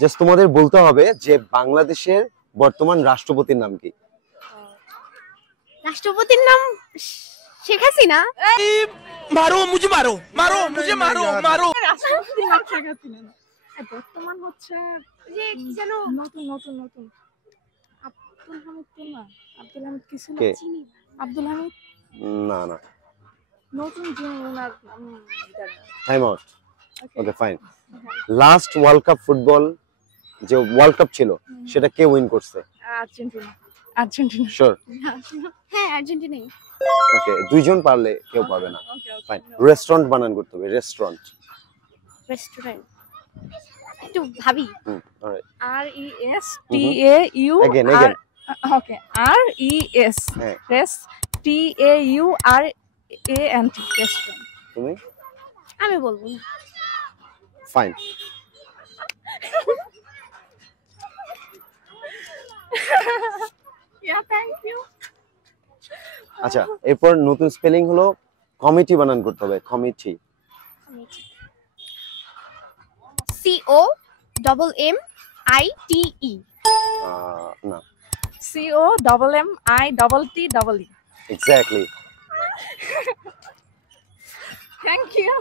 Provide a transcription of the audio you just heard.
Just তোমাদের বলতে হবে যে বাংলাদেশের বর্তমান রাষ্ট্রপতির নাম কি। রাষ্ট্রপতির নাম শেখ হাসিনা। मारो मुझे मारो मारो मुझे मारो मारो রাষ্ট্রপতির নাম শেখ হাসিনা না। বর্তমান হচ্ছে যে যেন নতুন নতুন নতুন আব্দুল হামিদ তো না, আব্দুল হামিদ কিছু না, চিনি আব্দুল হামিদ না না, নতুন যে ওনার time out. Okay fine. Last world cup football যে ওয়ার্ল্ড কাপ ছিল সেটা কে উইন করছে? আর্জেন্টিনা। Argentina sure? হ্যাঁ আর্জেন্টিনাই। ওকে, দুইজন পারলে কেউ পাবে না। ফাইন। রেস্টুরেন্ট বানান করতে হবে, রেস্টুরেন্ট। রেস্টুরেন্ট একটু ভাবি। Alright. RESTAU Again. Okay RES হ্যাঁ। RESTAURANT restaurant. তুমি? আমি বলবো না। ফাইন। Thank you. আচ্ছা, এরপর নতুন স্পেলিং হলো কমিটি বানান করতে হবে, কমিটি। COMMITE। না, COMMITTE। এক্স্যাক্টলি। Thank you.